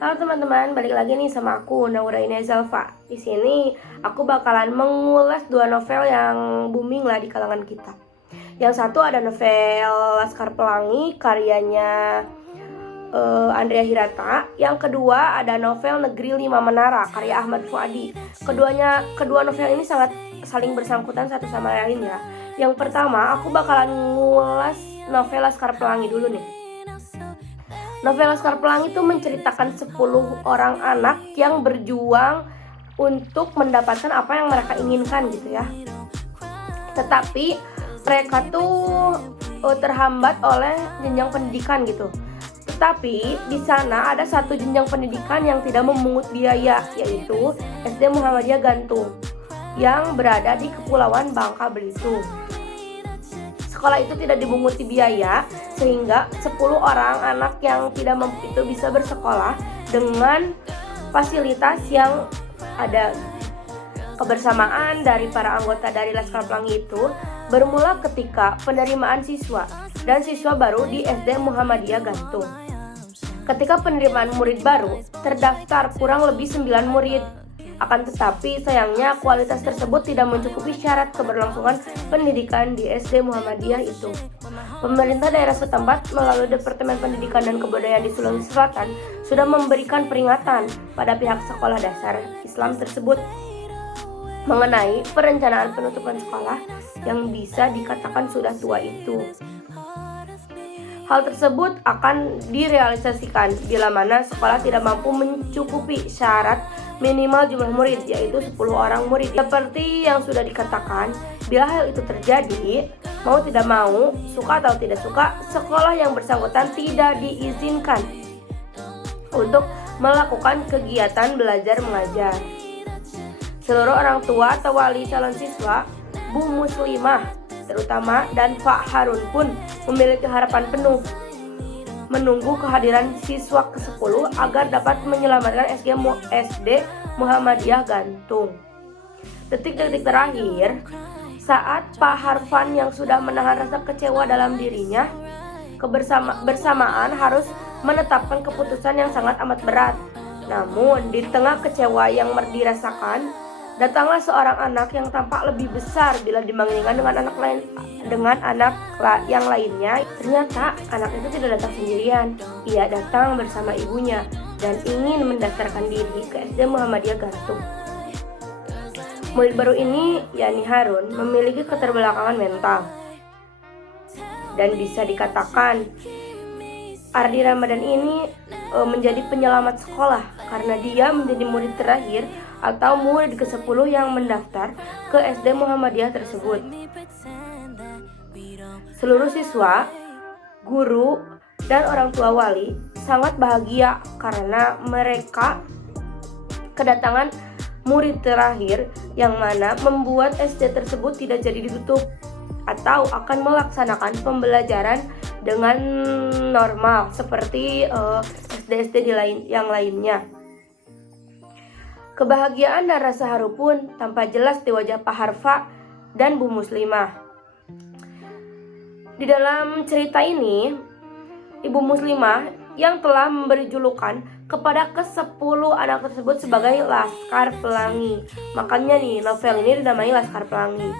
Halo teman-teman, balik lagi nih sama aku Nauraina Zalfa. Di sini aku bakalan mengulas dua novel yang booming lah di kalangan kita. Yang satu ada novel Laskar Pelangi karyanya Andrea Hirata. Yang kedua ada novel Negeri Lima Menara karya Ahmad Fuadi. Kedua novel ini sangat saling bersangkutan satu sama lain ya. Yang pertama aku bakalan ngulas novel Laskar Pelangi dulu nih. Novel Laskar Pelangi itu menceritakan 10 orang anak yang berjuang untuk mendapatkan apa yang mereka inginkan gitu ya. Tetapi mereka tuh terhambat oleh jenjang pendidikan gitu. Tetapi di sana ada satu jenjang pendidikan yang tidak memungut biaya, yaitu SD Muhammadiyah Gantung yang berada di Kepulauan Bangka Belitung. Sekolah itu tidak dipunguti biaya sehingga 10 orang anak yang tidak mampu itu bisa bersekolah dengan fasilitas yang ada. Kebersamaan dari para anggota dari Laskar Pelangi itu bermula ketika penerimaan siswa dan siswa baru di SD Muhammadiyah Gantung. Ketika penerimaan murid baru, terdaftar kurang lebih 9 murid. Akan tetapi sayangnya kualitas tersebut tidak mencukupi syarat keberlangsungan pendidikan di SD Muhammadiyah itu. Pemerintah daerah setempat melalui Departemen Pendidikan dan Kebudayaan di Sulawesi Selatan sudah memberikan peringatan pada pihak sekolah dasar Islam tersebut mengenai perencanaan penutupan sekolah yang bisa dikatakan sudah tua itu. Hal tersebut akan direalisasikan bila mana sekolah tidak mampu mencukupi syarat minimal jumlah murid, yaitu 10 orang murid. Seperti yang sudah dikatakan, bila hal itu terjadi, mau tidak mau, suka atau tidak suka, sekolah yang bersangkutan tidak diizinkan untuk melakukan kegiatan belajar mengajar. Seluruh orang tua atau wali calon siswa, Bu Muslimah terutama dan Pak Harun pun memiliki harapan penuh menunggu kehadiran siswa ke-10 agar dapat menyelamatkan SD Muhammadiyah Gantung. Detik-detik terakhir, saat Pak Harfan yang sudah menahan rasa kecewa dalam dirinya, bersamaan harus menetapkan keputusan yang sangat amat berat. Namun, di tengah kecewa yang dirasakan, datanglah seorang anak yang tampak lebih besar bila dibandingkan dengan anak yang lainnya. Ternyata anak itu tidak datang sendirian. Ia datang bersama ibunya dan ingin mendaftarkan diri ke SD Muhammadiyah Gantung. Murid baru ini, yakni Harun, memiliki keterbelakangan mental. Dan bisa dikatakan Ardi Ramadan ini menjadi penyelamat sekolah karena dia menjadi murid terakhir atau murid ke-10 yang mendaftar ke SD Muhammadiyah tersebut. Seluruh siswa, guru, dan orang tua wali sangat bahagia karena mereka kedatangan murid terakhir yang mana membuat SD tersebut tidak jadi ditutup atau akan melaksanakan pembelajaran dengan normal seperti SD-SD yang lainnya. Kebahagiaan dan rasa haru pun tampak jelas di wajah Pak Harfa dan Bu Muslimah. Di dalam cerita ini, Ibu Muslimah yang telah memberi julukan kepada ke-10 anak tersebut sebagai Laskar Pelangi. Makanya nih novel ini dinamai Laskar Pelangi.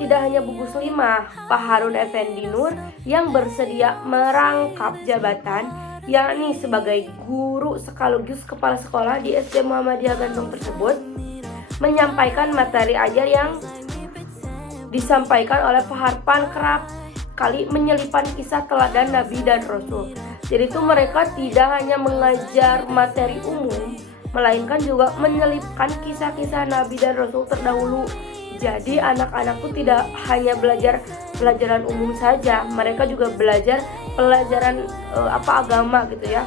Tidak hanya Bu Muslimah, Pak Harun Effendi Nur yang bersedia merangkap jabatan yakni sebagai guru sekaligus kepala sekolah di SD Muhammadiyah Gantung tersebut menyampaikan materi ajar yang disampaikan oleh Pak Harfan kerap kali menyelipkan kisah teladan Nabi dan Rasul. Jadi itu mereka tidak hanya mengajar materi umum, melainkan juga menyelipkan kisah-kisah Nabi dan Rasul terdahulu. Jadi anak-anak itu tidak hanya belajar pelajaran umum saja, mereka juga belajar pelajaran agama gitu ya.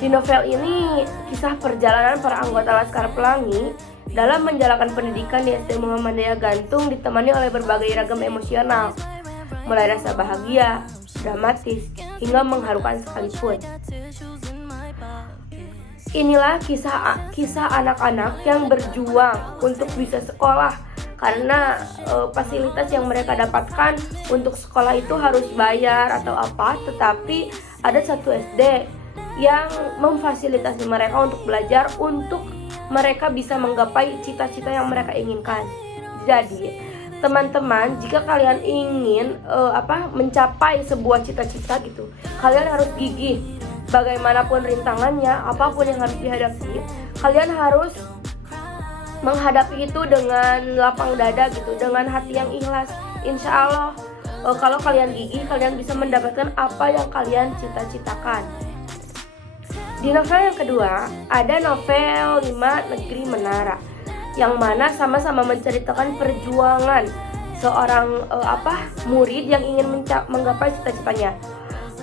Di novel ini kisah perjalanan para anggota Laskar Pelangi dalam menjalankan pendidikan di SD Muhammadiyah Gantung ditemani oleh berbagai ragam emosional, mulai rasa bahagia, dramatis, hingga mengharukan sekalipun. Inilah kisah anak-anak yang berjuang untuk bisa sekolah karena fasilitas yang mereka dapatkan untuk sekolah itu harus bayar atau apa, tetapi ada satu SD yang memfasilitasi mereka untuk belajar, untuk mereka bisa menggapai cita-cita yang mereka inginkan. Jadi teman-teman, jika kalian ingin mencapai sebuah cita-cita gitu, kalian harus gigih. Bagaimanapun rintangannya, apapun yang harus dihadapi, kalian harus menghadapi itu dengan lapang dada gitu, dengan hati yang ikhlas. Insya Allah kalau kalian gigih, kalian bisa mendapatkan apa yang kalian cita-citakan. Di novel yang kedua, ada novel 5 Negeri Menara, yang mana sama-sama menceritakan perjuangan seorang murid yang ingin menggapai cita-citanya.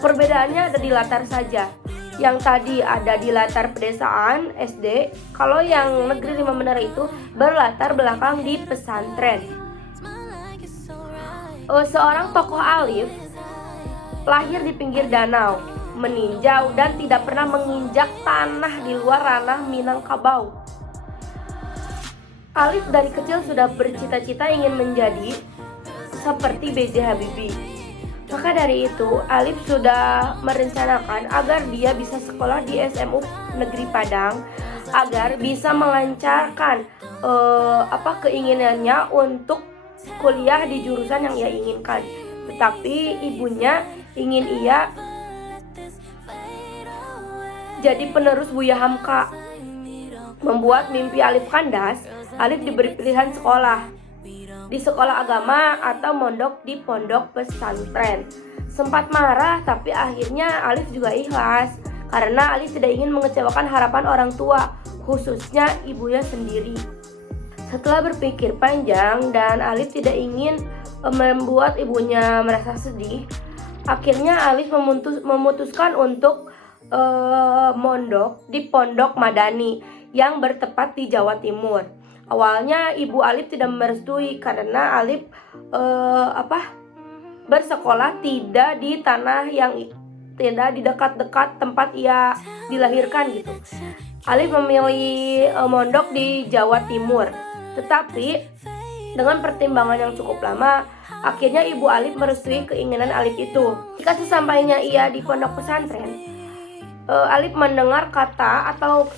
Perbedaannya ada di latar saja. Yang tadi ada di latar pedesaan SD, kalau yang Negeri 5 Menara itu berlatar belakang di pesantren. Seorang tokoh Alif lahir di pinggir danau, meninjau dan tidak pernah menginjak tanah di luar ranah Minangkabau. Alif dari kecil sudah bercita-cita ingin menjadi seperti B.J. Habibie. Maka dari itu, Alif sudah merencanakan agar dia bisa sekolah di SMU Negeri Padang, agar bisa melancarkan keinginannya untuk kuliah di jurusan yang ia inginkan. Tetapi ibunya ingin ia jadi penerus Buya Hamka. Membuat mimpi Alif kandas, Alif diberi pilihan sekolah di sekolah agama atau mondok di pondok pesantren. Sempat marah, tapi akhirnya Alif juga ikhlas karena Alif tidak ingin mengecewakan harapan orang tua, khususnya ibunya sendiri. Setelah berpikir panjang dan Alif tidak ingin membuat ibunya merasa sedih, akhirnya Alif memutuskan untuk mondok di Pondok Madani yang bertempat di Jawa Timur. Awalnya ibu Alif tidak merestui karena Alif bersekolah tidak di tanah yang tidak di dekat-dekat tempat ia dilahirkan gitu. Alif memilih mondok di Jawa Timur. Tetapi dengan pertimbangan yang cukup lama, akhirnya ibu Alif merestui keinginan Alif itu. Jika sesampainya ia di pondok pesantren, Alif mendengar kata atau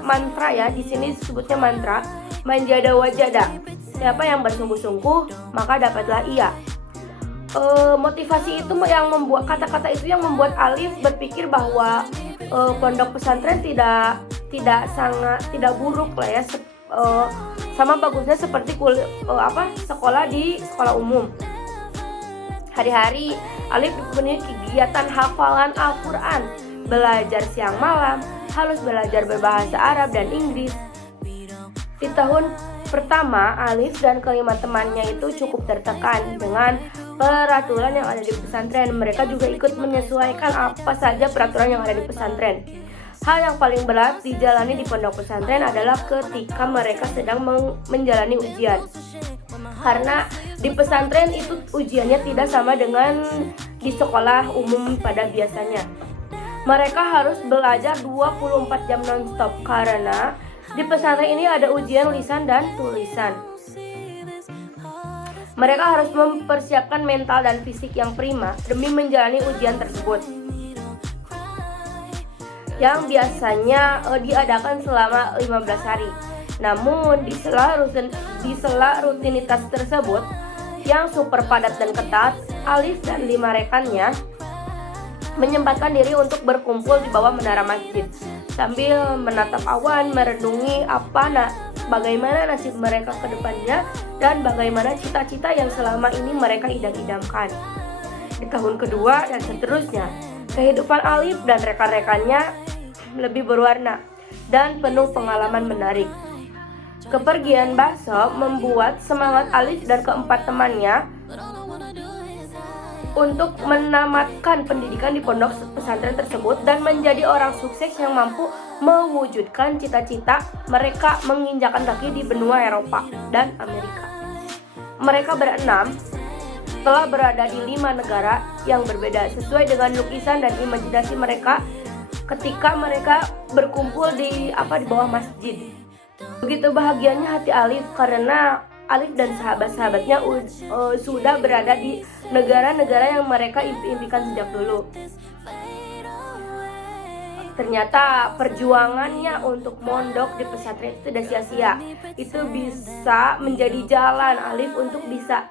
mantra ya, di sini disebutnya mantra, manjada wajada. Siapa yang bersungguh-sungguh maka dapatlah ia. Motivasi itu yang membuat kata-kata itu yang membuat Alif berpikir bahwa pondok pesantren tidak buruk lah ya, sama bagusnya seperti sekolah di sekolah umum. Hari-hari Alif dipenuhi kegiatan hafalan Al-Quran, belajar siang malam, harus belajar berbahasa Arab dan Inggris. Di tahun pertama, Alif dan kelima temannya itu cukup tertekan dengan peraturan yang ada di pesantren. Mereka juga ikut menyesuaikan apa saja peraturan yang ada di pesantren. Hal yang paling berat dijalani di pondok pesantren adalah ketika mereka sedang menjalani ujian. Karena di pesantren itu ujiannya tidak sama dengan di sekolah umum pada biasanya. Mereka harus belajar 24 jam non-stop karena di pesantren ini ada ujian lisan dan tulisan. Mereka harus mempersiapkan mental dan fisik yang prima demi menjalani ujian tersebut, yang biasanya diadakan selama 15 hari. Namun di sela rutinitas tersebut yang super padat dan ketat, Alif dan 5 rekannya menyempatkan diri untuk berkumpul di bawah menara masjid sambil menatap awan, merenungi bagaimana nasib mereka ke depannya dan bagaimana cita-cita yang selama ini mereka idam-idamkan. Di tahun kedua dan seterusnya, kehidupan Alif dan rekan-rekannya lebih berwarna dan penuh pengalaman menarik. Kepergian Baso membuat semangat Alif dan keempat temannya untuk menamatkan pendidikan di pondok pesantren tersebut dan menjadi orang sukses yang mampu mewujudkan cita-cita mereka menginjakan kaki di benua Eropa dan Amerika. Mereka berenam telah berada di 5 negara yang berbeda sesuai dengan lukisan dan imajinasi mereka ketika mereka berkumpul di bawah masjid. Begitu bahagianya hati Alif karena Alif dan sahabat-sahabatnya sudah berada di negara-negara yang mereka impikan sejak dulu. ternyata perjuangannya untuk mondok di pesantren itu tidak sia-sia. Itu bisa menjadi jalan Alif untuk bisa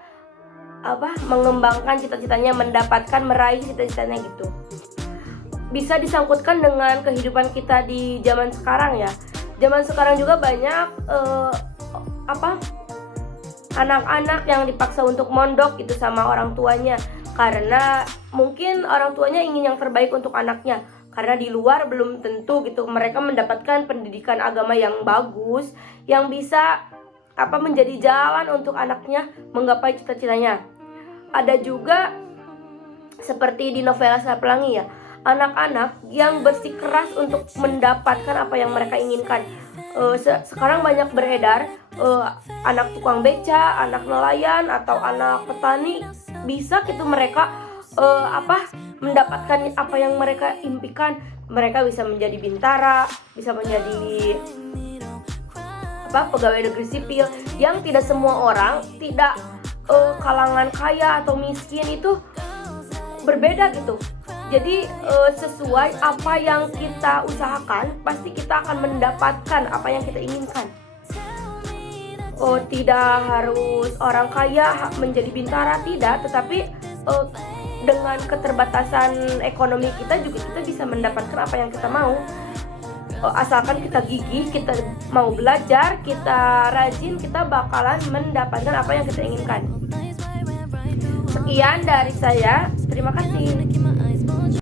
mengembangkan cita-citanya, mendapatkan, meraih cita-citanya gitu. Bisa disangkutkan dengan kehidupan kita di zaman sekarang ya. Zaman sekarang juga banyak anak-anak yang dipaksa untuk mondok itu sama orang tuanya, karena mungkin orang tuanya ingin yang terbaik untuk anaknya. Karena di luar belum tentu gitu mereka mendapatkan pendidikan agama yang bagus, yang bisa menjadi jalan untuk anaknya menggapai cita-citanya. Ada juga seperti di novel Laskar Pelangi ya, anak-anak yang bersikeras untuk mendapatkan apa yang mereka inginkan. Sekarang banyak beredar anak tukang beca, anak nelayan, atau anak petani, bisa gitu mereka mendapatkan apa yang mereka impikan. Mereka bisa menjadi bintara, bisa menjadi pegawai negeri sipil, yang tidak semua orang, tidak kalangan kaya atau miskin itu berbeda gitu. Jadi sesuai apa yang kita usahakan, pasti kita akan mendapatkan apa yang kita inginkan. Tidak harus orang kaya menjadi bintara, tidak, tetapi dengan keterbatasan ekonomi kita juga kita bisa mendapatkan apa yang kita mau. Asalkan kita gigih, kita mau belajar, kita rajin, kita bakalan mendapatkan apa yang kita inginkan. Sekian dari saya, terima kasih.